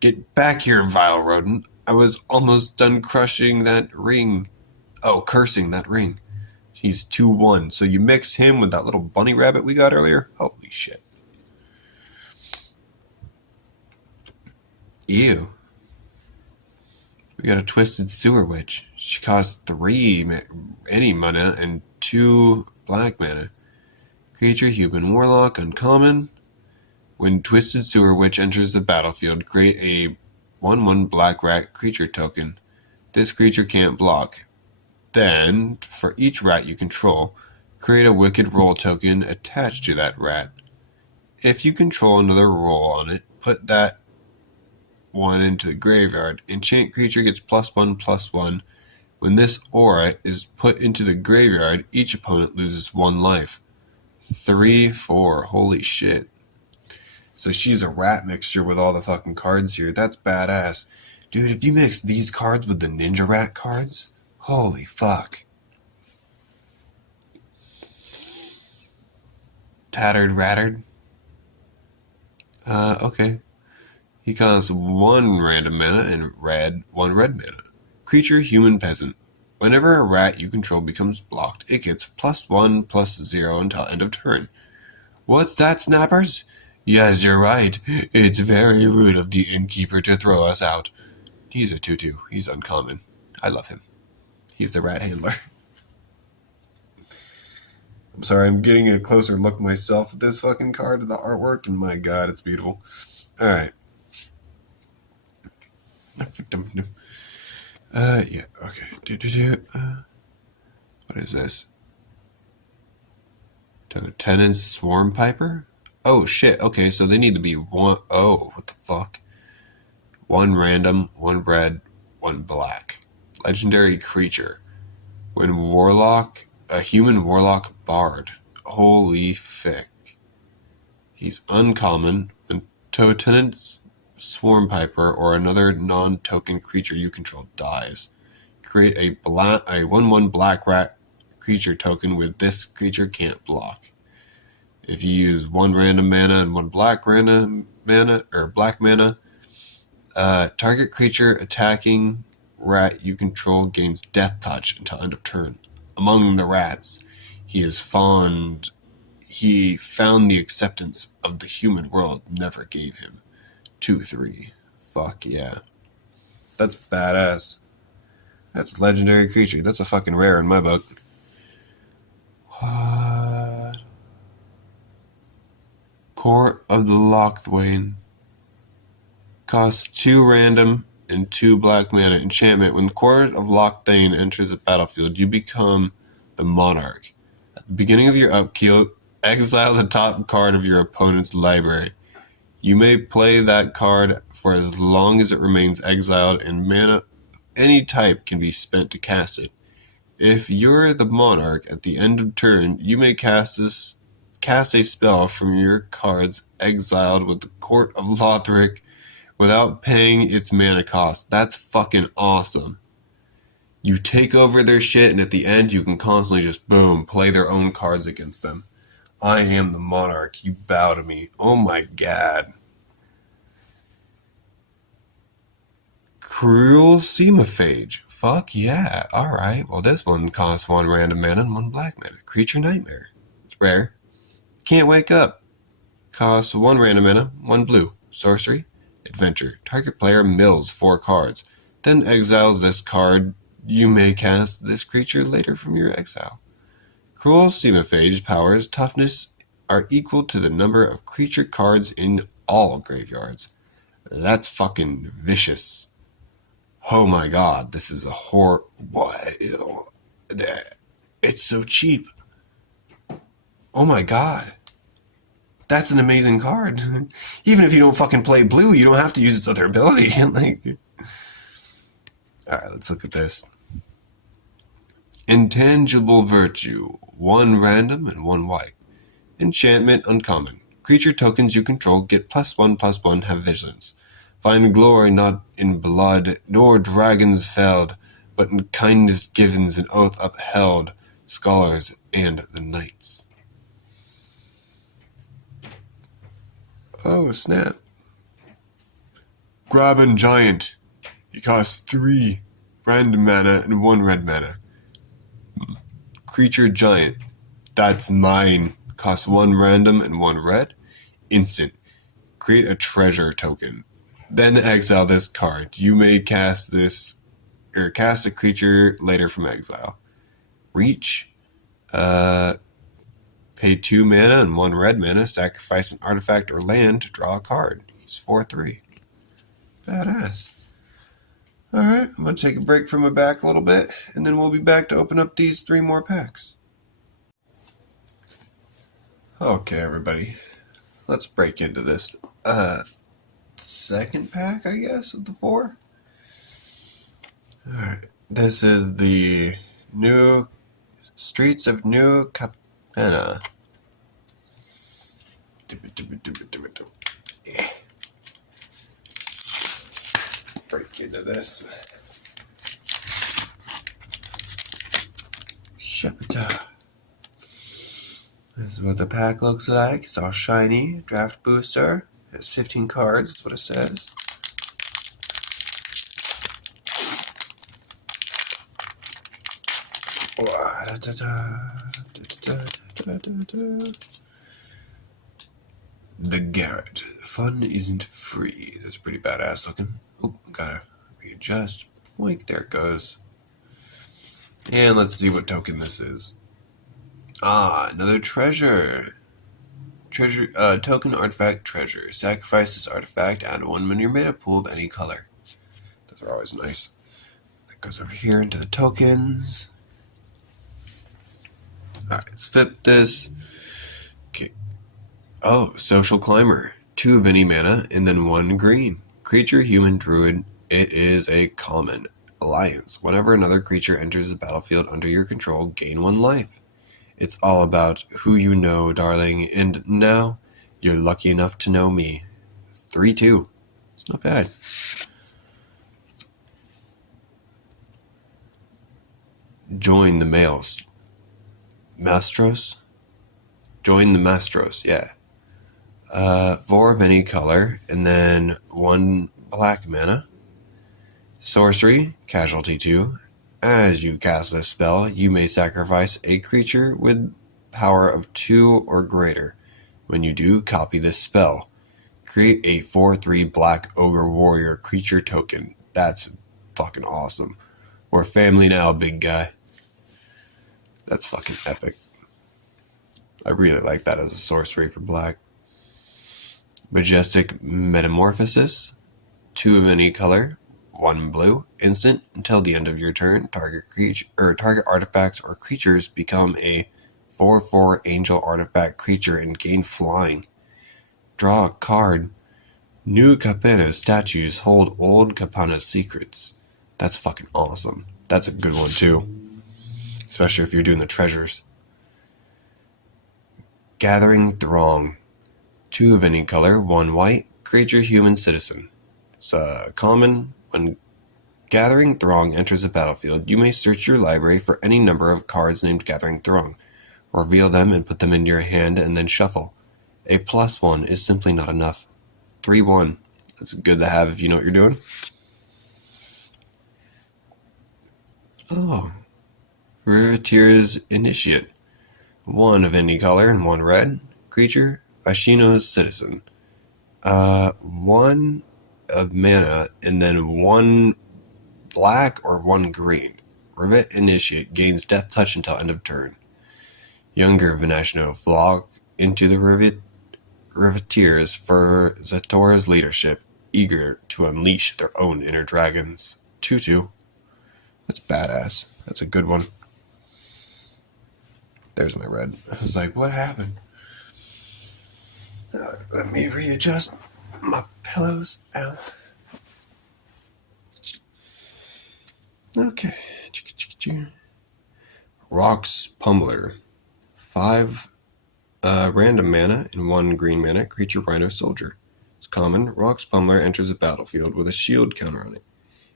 Get back here, vile rodent. I was almost done crushing that ring. Oh, cursing that ring. He's 2/1, so you mix him with that little bunny rabbit we got earlier? Holy shit. Ew. We got a Twisted Sewer Witch. She costs 3 any mana and 2 black mana. Creature, human, warlock, uncommon. When Twisted Sewer Witch enters the battlefield, create a 1/1 black rat creature token. This creature can't block. Then, for each rat you control, create a Wicked Roll token attached to that rat. If you control another roll on it, put that one into the graveyard. Enchant creature gets +1/+1. When this aura is put into the graveyard, each opponent loses 1 life. 3/4. Holy shit. So she's a rat mixture with all the fucking cards here. That's badass. Dude, if you mix these cards with the Ninja Rat cards, holy fuck. Tattered Rattered. Okay. He costs 1 random mana and 1 red mana. Creature, human, peasant. Whenever a rat you control becomes blocked, it gets +1/+0 until end of turn. What's that, snappers? Yes, you're right. It's very rude of the innkeeper to throw us out. He's a 2/2. He's uncommon. I love him. He's the rat handler. I'm sorry, I'm getting a closer look myself at this fucking card, the artwork, and my god, it's beautiful. Alright. Yeah, okay. What is this? Tenant's Swarm Piper? Oh shit, okay, so they need to be one. Oh, what the fuck? 1 random, 1 red, 1 black. Legendary creature. When warlock, a human warlock bard. Holy fick. He's uncommon. When Tenant's Swarm Piper or another non-token creature you control dies, create a 1/1 black rat creature token with this creature can't block. If you use 1 random mana and 1 black mana, target creature attacking rat you control gains death touch until end of turn. Among the rats, he found the acceptance of the human world never gave him. 2/3. Fuck yeah. That's badass. That's a legendary creature. That's a fucking rare in my book. What? Court of the Locthwain. Costs 2 random and 2 black mana. Enchantment. When Court of Locthwain enters the battlefield, you become the monarch. At the beginning of your upkeep, exile the top card of your opponent's library. You may play that card for as long as it remains exiled, and mana any type can be spent to cast it. If you're the monarch at the end of turn, you may cast a spell from your cards exiled with the Court of Lothric without paying its mana cost. That's fucking awesome. You take over their shit, and at the end, you can constantly just, boom, play their own cards against them. I am the monarch. You bow to me. Oh my god. Cruel Semophage. Fuck yeah. Alright. Well, this one costs 1 random mana and 1 black mana. Creature Nightmare. It's rare. Can't Wake Up. Costs 1 random mana, 1 blue. Sorcery. Adventure. Target player mills 4 cards. Then exiles this card. You may cast this creature later from your exile. Cruel Semophage powers toughness are equal to the number of creature cards in all graveyards. That's fucking vicious. Oh my god, this is a what? It's so cheap. Oh my god. That's an amazing card. Even if you don't fucking play blue, you don't have to use its other ability. Alright, let's look at this. Intangible Virtue. 1 random and 1 white. Enchantment uncommon. Creature tokens you control get +1/+1, have vigilance. Find glory not in blood, nor dragons felled, but in kindness givens and oath upheld, scholars and the knights. Oh, snap. Graben Giant. He costs 3 random mana and 1 red mana. Creature Giant. That's mine. Costs 1 random and 1 red. Instant. Create a treasure token. Then exile this card. You may cast a creature later from exile. Reach. Pay 2 mana and 1 red mana. Sacrifice an artifact or land to draw a card. He's 4/3. Badass. Alright, I'm going to take a break from my back a little bit, and then we'll be back to open up these 3 more packs. Okay, everybody. Let's break into this. Second pack, I guess, of the 4. Alright, this is the new Streets of New Capenna. Break into this. Shepita. This is what the pack looks like. It's all shiny. Draft booster. It has 15 cards, that's what it says. The Garret. Fun isn't free. That's pretty badass looking. Oh, gotta readjust. Like, there it goes. And let's see what token this is. Another treasure. Token artifact treasure. Sacrifice this artifact, add 1 when you're made a pool of any color. Those are always nice. That goes over here into the tokens. Alright, let's flip this. Okay. Oh, Social Climber. 2 of any mana, and then 1 green. Creature, human, druid. It is a common. Alliance. Whenever another creature enters the battlefield under your control, gain 1 life. It's all about who you know, darling, and now you're lucky enough to know me. 3/2. It's not bad. Join the males. Mastros? Join the Mastros, yeah. 4 of any color, and then 1 black mana. Sorcery, Casualty 2. As you cast this spell, you may sacrifice a creature with power of 2 or greater. When you do, copy this spell. Create a 4/3 black ogre warrior creature token. That's fucking awesome. We're family now, big guy. That's fucking epic. I really like that as a sorcery for black. Majestic Metamorphosis. 2 of any color. 1 blue. Instant. Until the end of your turn, target artifacts or creatures become a 4/4 angel artifact creature and gain flying. Draw a card. New Capenna statues hold old Capenna secrets. That's fucking awesome. That's a good one too. Especially if you're doing the treasures. Gathering Throng. 2 of any color, 1 white. Creature, human, citizen. It's common. When Gathering Throng enters the battlefield, you may search your library for any number of cards named Gathering Throng. Reveal them and put them into your hand and then shuffle. A +1 is simply not enough. 3/1. That's good to have if you know what you're doing. Oh. Riveteer's Initiate. 1 of any color and 1 red. Creature, Ashino's Citizen. 1 of mana and then 1 black or 1 green. Rivet Initiate gains Death Touch until end of turn. Younger Venashno flock into the Riveteers for Zatora's leadership, eager to unleash their own inner dragons. 2/2. That's badass. That's a good one. There's my red. I was like, what happened? Let me readjust my pillows. Ow. Okay. Rox Pummeler. 5 random mana and 1 green mana, creature Rhino Soldier. It's common. Rox Pummeler enters the battlefield with a shield counter on it.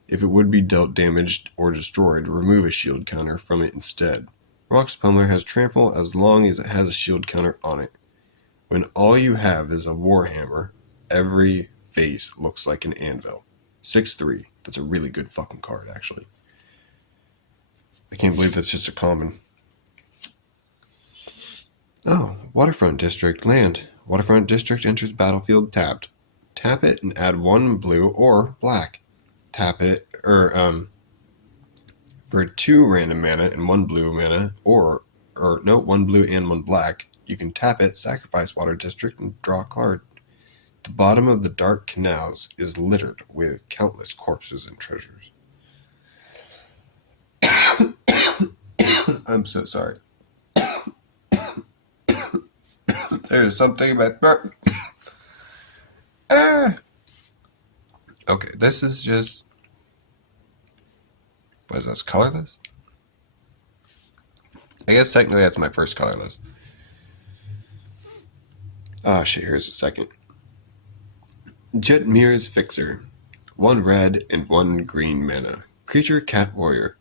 If it would be dealt damaged or destroyed, remove a shield counter from it instead. Rox Pummeler has trample as long as it has a shield counter on it. When all you have is a Warhammer, every face looks like an anvil. 6/3. That's a really good fucking card, actually. I can't believe that's just a common. Oh, Waterfront District. Land. Waterfront District enters battlefield tapped. Tap it and add 1 blue or black. Tap it, for 2 random mana and 1 blue mana, or 1 blue and 1 black, you can tap it, sacrifice Water District, and draw a card. The bottom of the dark canals is littered with countless corpses and treasures. I'm so sorry. There's something about... Okay, this is just... What is this, colorless? I guess technically that's my first colorless. Ah, shit, here's a second. Jetmir's Fixer. 1 red and 1 green mana. Creature Cat Warrior.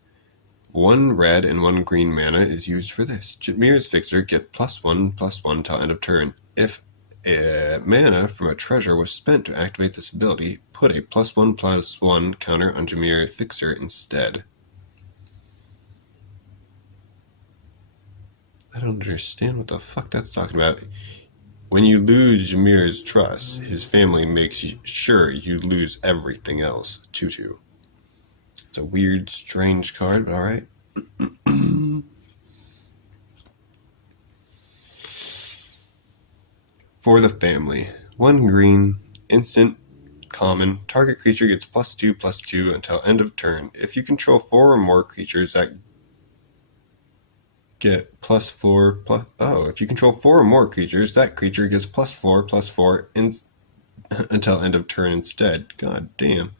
1 red and 1 green mana is used for this. Jetmir's Fixer get +1/+1 till end of turn. If mana from a treasure was spent to activate this ability, put a +1/+1 counter on Jamir's Fixer instead. I don't understand what the fuck that's talking about. When you lose Jamir's trust, his family makes sure you lose everything else. 2/2. It's a weird, strange card, but alright. For the family. 1 green, instant, common. Target creature gets +2/+2 until end of turn. If you control 4 or more creatures that get +4, if you control 4 or more creatures, that creature gets +4/+4 until end of turn instead. God damn.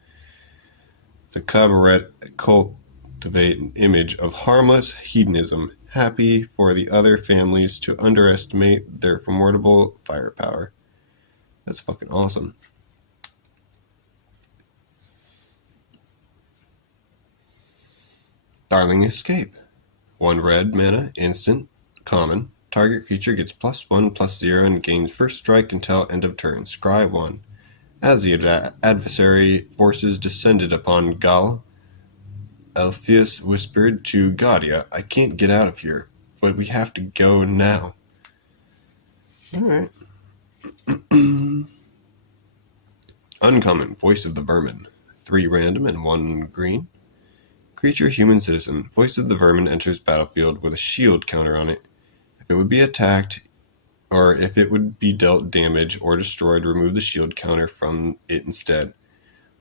The Cabaret cultivate an image of harmless hedonism, happy for the other families to underestimate their formidable firepower. That's fucking awesome. Darling Escape. 1 red mana, instant, common. Target creature gets +1/+0 and gains first strike until end of turn. Scry 1. As the adversary forces descended upon Gal, Alpheus whispered to Gaudia, I can't get out of here, but we have to go now. Alright. Uncommon, Voice of the Vermin. 3 random and 1 green. Creature Human Citizen. Voice of the Vermin enters battlefield with a shield counter on it. If it would be attacked, or if it would be dealt damage or destroyed, remove the shield counter from it instead.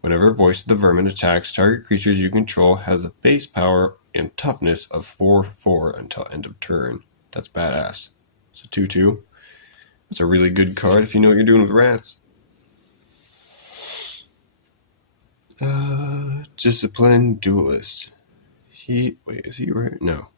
Whenever Voice of the Vermin attacks, target creatures you control has a base power and toughness of 4/4 until end of turn. That's badass. It's a 2/2. It's a really good card if you know what you're doing with rats. Disciplined Duelist. Is he right? No.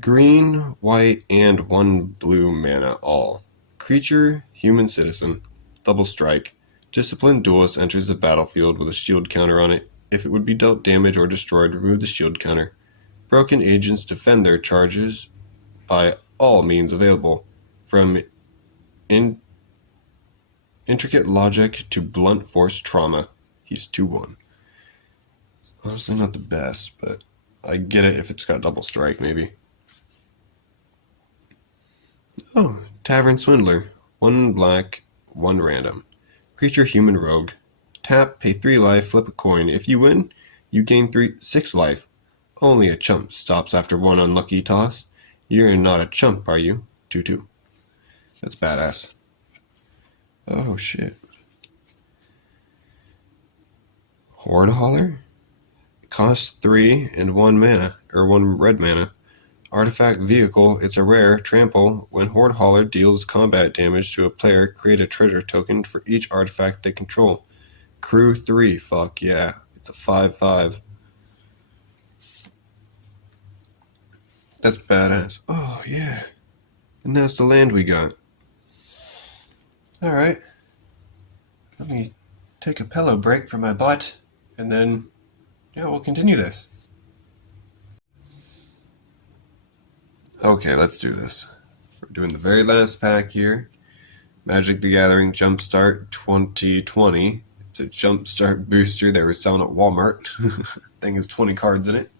Green, white, and 1 blue mana all. Creature, Human Citizen. Double strike. Disciplined Duelist enters the battlefield with a shield counter on it. If it would be dealt damage or destroyed, remove the shield counter. Broken agents defend their charges by all means available, from intricate logic to blunt force trauma. He's 2/1. Honestly not the best, but I get it if it's got double strike, maybe. Oh, Tavern Swindler. 1 black, 1 random. Creature Human Rogue. Tap, pay 3 life, flip a coin. If you win, you gain 6 life. Only a chump stops after 1 unlucky toss. You're not a chump, are you? 2/2. That's badass. Oh, shit. Horde Hauler? Costs 3 and 1 mana, or 1 red mana. Artifact Vehicle, it's a rare, trample. When Horde Hauler deals combat damage to a player, create a treasure token for each artifact they control. Crew 3, fuck yeah. It's a 5/5. That's badass. Oh, yeah. And that's the land we got. Alright. Let me take a pillow break for my butt, and then, yeah, we'll continue this. Okay, let's do this. We're doing the very last pack here. Magic the Gathering Jumpstart 2020. It's a Jumpstart booster they were selling at Walmart. Thing has 20 cards in it.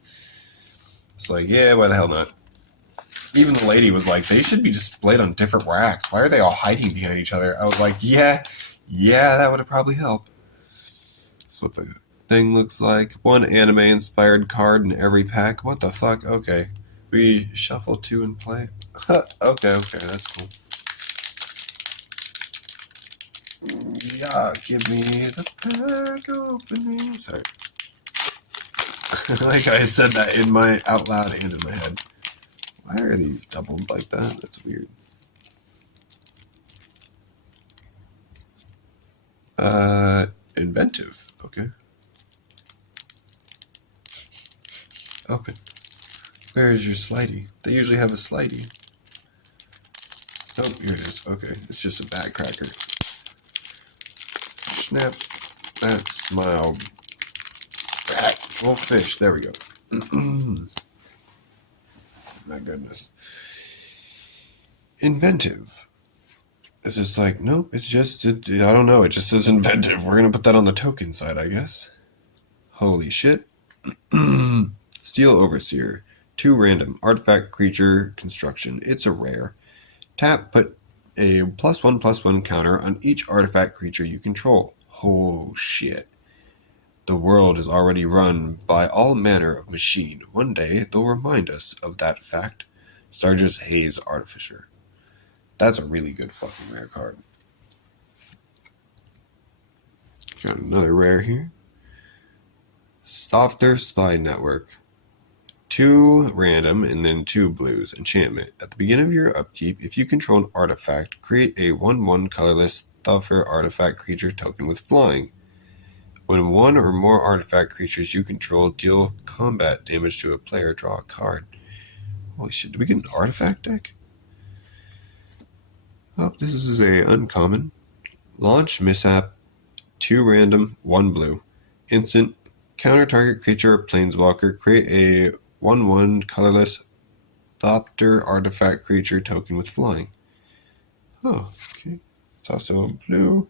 It's like, yeah, why the hell not? Even the lady was like, they should be displayed on different racks. Why are they all hiding behind each other? I was like, yeah, that would have probably helped. That's what the thing looks like. One anime-inspired card in every pack. What the fuck? Okay. We shuffle two and play. Okay, that's cool. Yeah, give me the pack opening. Sorry. Like I said that in my out loud and in my head. Why are these doubled like that? That's weird. Inventive. Okay. Open. Where is your slidey? They usually have a slidey. Oh, here it is. Okay, it's just a bag cracker. Snap that smile. Full fish. There we go. My goodness. Inventive. It's just like, nope, it's just, I don't know, it just says inventive. We're going to put that on the token side, I guess. Holy shit. Steel Overseer. 2 random. Artifact creature construction. It's a rare. Tap, put a +1/+1 counter on each artifact creature you control. Oh shit. The world is already run by all manner of machine. One day, they'll remind us of that fact. Sarge's Hayes Artificer. That's a really good fucking rare card. Got another rare here. Softer Spy Network. 2 random and then 2 blues. Enchantment. At the beginning of your upkeep, if you control an artifact, create a 1/1 colorless Thuffer artifact creature token with flying. When one or more artifact creatures you control deal combat damage to a player, draw a card. Holy shit, do we get an artifact deck? Oh, this is a uncommon. Launch Mishap. 2 random, 1 blue. Instant. Counter target creature or planeswalker. Create a 1/1 colorless Thopter artifact creature token with flying. Oh, okay. It's also blue.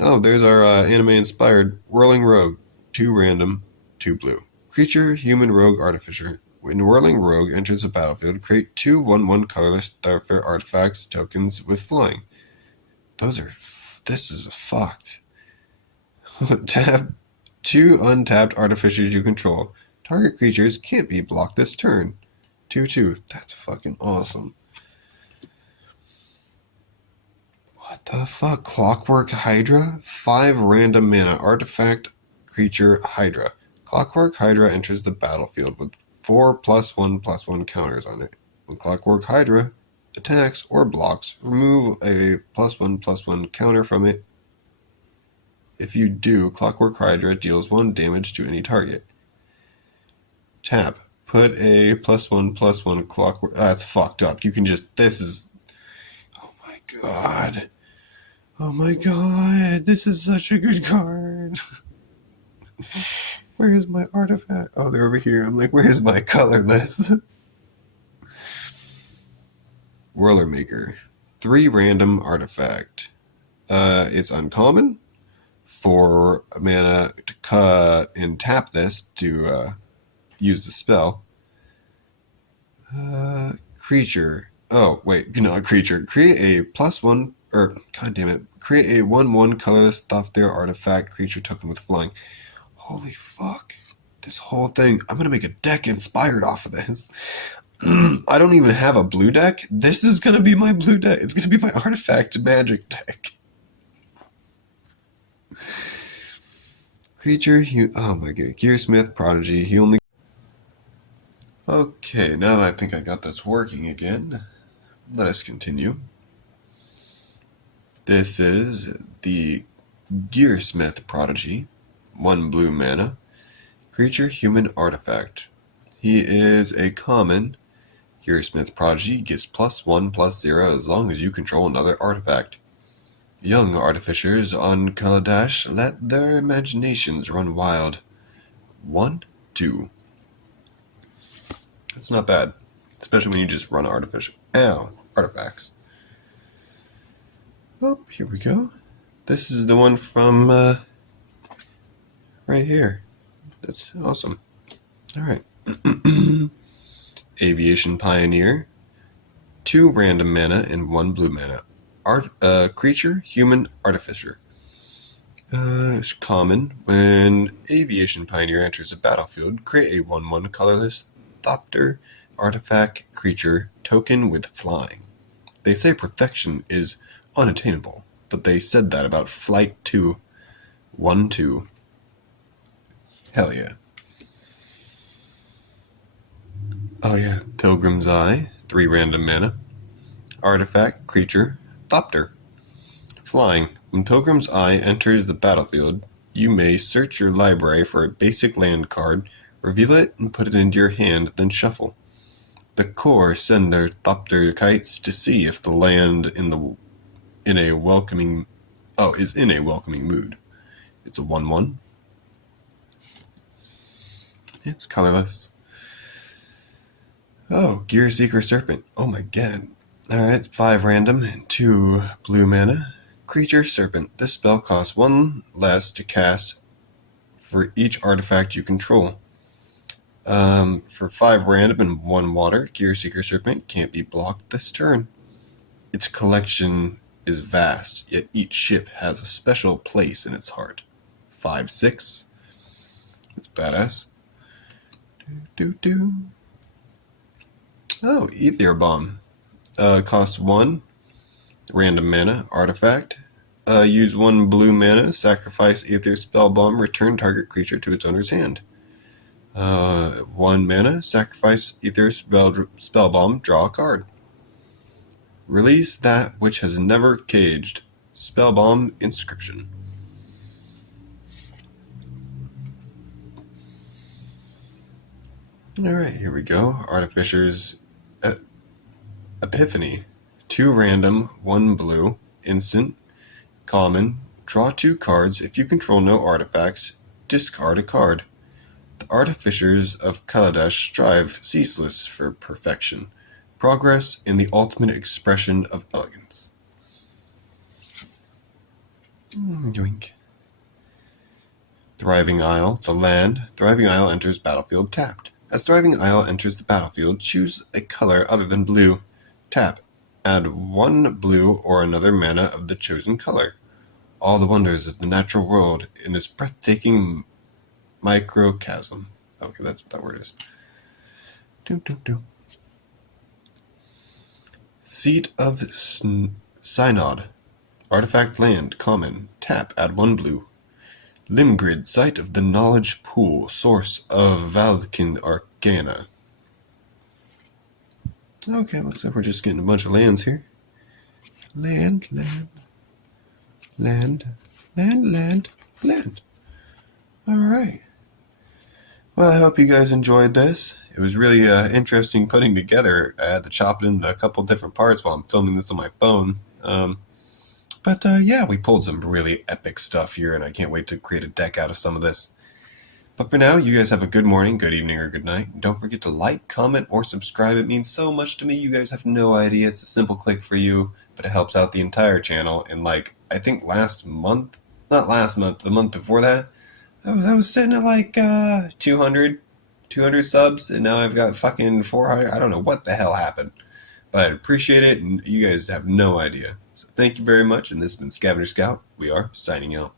Oh, there's our anime-inspired Whirling Rogue. 2 random, 2 blue. Creature, human rogue artificer. When Whirling Rogue enters the battlefield, create 2 1/1 colorless Thopter artifacts tokens with flying. This is fucked. Tap 2 untapped artificers you control. Target creatures can't be blocked this turn. 2/2. That's fucking awesome. What the fuck? Clockwork Hydra? 5 random mana artifact creature Hydra. Clockwork Hydra enters the battlefield with 4 +1/+1 counters on it. When Clockwork Hydra attacks or blocks, remove a +1/+1 counter from it. If you do, Clockwork Hydra deals 1 damage to any target. Tap. Put a +1/+1 Clockwork... That's fucked up. You can just... This is... Oh my god. Oh my god. This is such a good card. Where's my artifact? Oh, they're over here. I'm like, where's my colorless? Whirler Maker. 3 random artifact. It's uncommon. 4 mana to cut and tap this to use the spell. Creature. Oh, wait. Not creature. Create a +1... God damn it. Create a 1/1 colorless Thopter artifact creature token with flying. Holy fuck. This whole thing. I'm going to make a deck inspired off of this. I don't even have a blue deck. This is going to be my blue deck. It's going to be my artifact magic deck. Creature, oh my god, Gearsmith Prodigy, he only... Okay, now that I think I got this working again, let us continue. This is the Gearsmith Prodigy, 1 blue mana, creature, human artifact. He is a common. Gearsmith Prodigy gets +1/+0 as long as you control another artifact. Young artificers on Kaladesh let their imaginations run wild. 1/2. That's not bad, especially when you just run artifacts. Oh, here we go. This is the one from right here. That's awesome. All right. Aviation Pioneer. 2 random mana and 1 blue mana. Creature, human, artificer. It's common. When Aviation Pioneer enters a battlefield, create a 1/1 colorless Thopter artifact creature token with flying. They say perfection is unattainable, but they said that about Flight 2. 1/2. Hell yeah. Oh yeah. Pilgrim's Eye. 3 random mana. Artifact, creature, Thopter. Flying. When Pilgrim's Eye enters the battlefield, you may search your library for a basic land card, reveal it, and put it into your hand, then shuffle. The core send their Thopter kites to see if the land is in a welcoming mood. It's a 1/1. It's colorless. Oh, Gearseeker Serpent. Oh my god. Alright, 5 random and 2 blue mana. Creature Serpent. This spell costs 1 less to cast for each artifact you control. For 5 random and 1 water, Gearseeker Serpent can't be blocked this turn. Its collection is vast, yet each ship has a special place in its heart. 5/6. It's badass. Oh, Ether Bomb. Costs 1 random mana, artifact. Use 1 blue mana, sacrifice Aether Spell Bomb, return target creature to its owner's hand. 1 mana, sacrifice Aether Spell Bomb, draw a card. Release that which has never caged. Spell Bomb Inscription. Alright, here we go. Artificer's Epiphany. 2 random, 1 blue, instant, common. Draw 2 cards. If you control no artifacts, discard a card. The artificers of Kaladesh strive ceaseless for perfection, progress, and the ultimate expression of elegance. Yoink. Thriving Isle. It's a land. Thriving Isle enters battlefield tapped. As Thriving Isle enters the battlefield, choose a color other than blue. Tap. Add 1 blue or another mana of the chosen color. All the wonders of the natural world in this breathtaking microcosm. Okay, that's what that word is. Seat of Synod. Artifact land, common. Tap, add 1 blue. Limgrid, site of the knowledge pool, source of Valkind Arcana. Okay, looks like we're just getting a bunch of lands here. Land. Alright. Well, I hope you guys enjoyed this. It was really interesting putting together. I had to chop it into a couple different parts while I'm filming this on my phone. But yeah, we pulled some really epic stuff here, and I can't wait to create a deck out of some of this. But for now, you guys have a good morning, good evening, or good night. And don't forget to like, comment, or subscribe. It means so much to me. You guys have no idea. It's a simple click for you, but it helps out the entire channel. And like, I think the month before that, I was sitting at like 200 subs, and now I've got fucking 400. I don't know what the hell happened. But I appreciate it, and you guys have no idea. So thank you very much, and this has been Scavenger Scout. We are signing out.